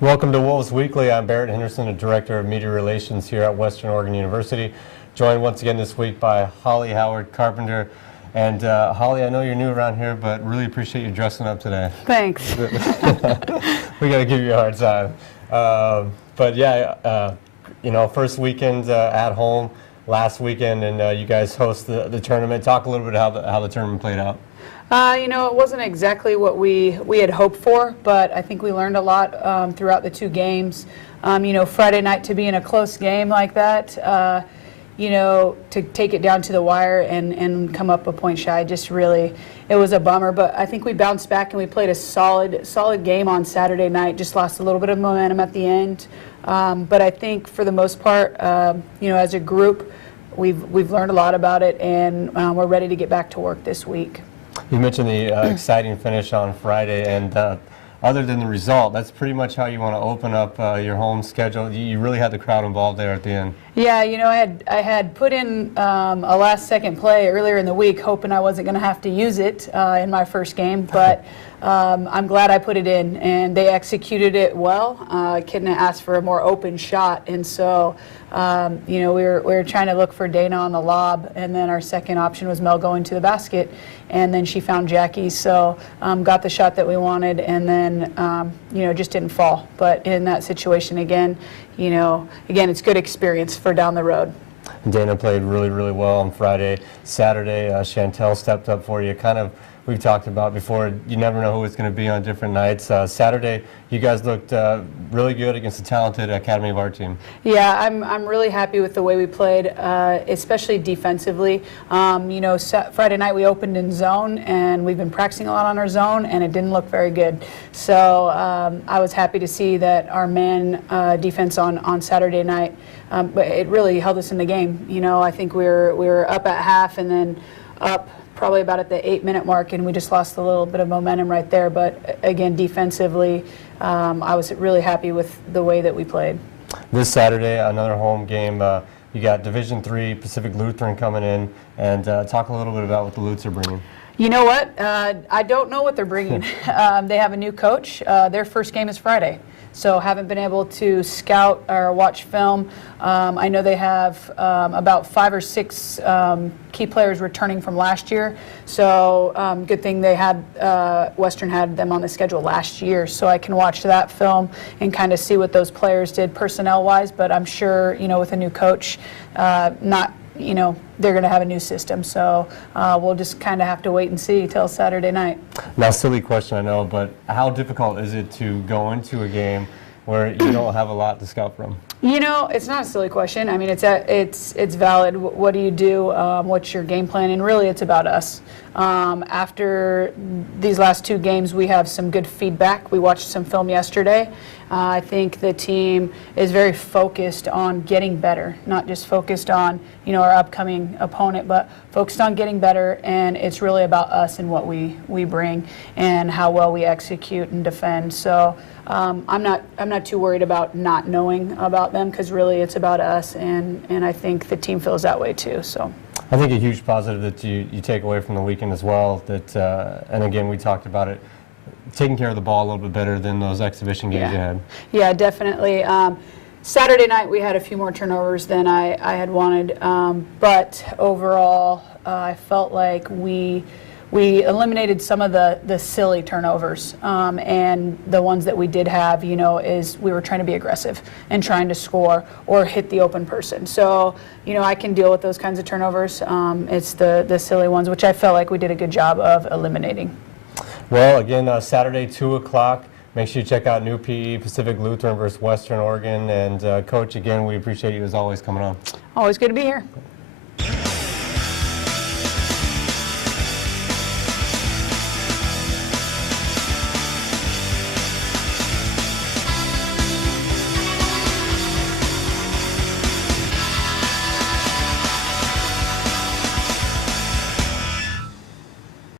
Welcome to Wolves Weekly. I'm Barrett Henderson, the Director of Media Relations here at Western Oregon University. Joined once again this week by Holly Howard Carpenter. And Holly, I know you're new around here, but really appreciate you dressing up today. Thanks. We got to give you a hard time. But yeah, first weekend at home last weekend, and you guys host the tournament. Talk a little bit how the tournament played out. It wasn't exactly what we had hoped for, but I think we learned a lot throughout the two games. Friday night to be in a close game like that, to take it down to the wire and come up a point shy, just really, it was a bummer. But I think we bounced back and we played a solid game on Saturday night, just lost a little bit of momentum at the end. But I think for the most part, as a group, we've learned a lot about it, and we're ready to get back to work this week. You mentioned the exciting finish on Friday, and other than the result, that's pretty much how you want to open up your home schedule. You really had the crowd involved there at the end. Yeah, I had put in a last-second play earlier in the week, hoping I wasn't going to have to use it in my first game, but I'm glad I put it in, and they executed it well. Couldn't have asked for a more open shot, and so we were trying to look for Dana on the lob, and then our second option was Mel going to the basket, and then she found Jackie, so got the shot that we wanted, and then just didn't fall. But in that situation again, it's good experience for down the road. Dana played really, really well on Friday. Saturday, Chantel stepped up for you. We've talked about before, you never know who it's going to be on different nights. Saturday, you guys looked really good against a talented Academy of Art team. Yeah, I'm really happy with the way we played, especially defensively. Friday night we opened in zone, and we've been practicing a lot on our zone, and it didn't look very good. So I was happy to see that our man defense on Saturday night, but it really held us in the game. I think we were up at half and then up probably about at the 8-minute mark, and we just lost a little bit of momentum right there. But again, defensively, I was really happy with the way that we played. This Saturday, another home game. You got Division III Pacific Lutheran coming in, and talk a little bit about what the Lutes are bringing. You know what? I don't know what they're bringing. They have a new coach. Their first game is Friday, so haven't been able to scout or watch film. I know they have about 5 or 6 key players returning from last year, so good thing they had Western had them on the schedule last year, so I can watch that film and kind of see what those players did personnel-wise. But I'm sure with a new coach, they're going to have a new system, so we'll just kind of have to wait and see till Saturday night. Now, silly question, I know, but how difficult is it to go into a game where you don't have a lot to scout from? It's not a silly question. I mean, it's valid. What do you do? What's your game plan? And really, it's about us. After these last 2 games, we have some good feedback. We watched some film yesterday. I think the team is very focused on getting better, not just focused on our upcoming opponent, but focused on getting better. And it's really about us and what we bring and how well we execute and defend. So I'm not too worried about not knowing about them, because really it's about us, and I think the team feels that way too. So I think a huge positive that you take away from the weekend as well, that and again, we talked about it, taking care of the ball a little bit better than those exhibition games you had. Yeah, definitely. Saturday night we had a few more turnovers than I had wanted, but overall I felt like we eliminated some of the silly turnovers, and the ones that we did have, is we were trying to be aggressive and trying to score or hit the open person. So, I can deal with those kinds of turnovers. It's the silly ones, which I felt like we did a good job of eliminating. Well, again, Saturday, 2 o'clock. Make sure you check out New PE, Pacific Lutheran versus Western Oregon. And Coach, again, we appreciate you as always coming on. Always good to be here.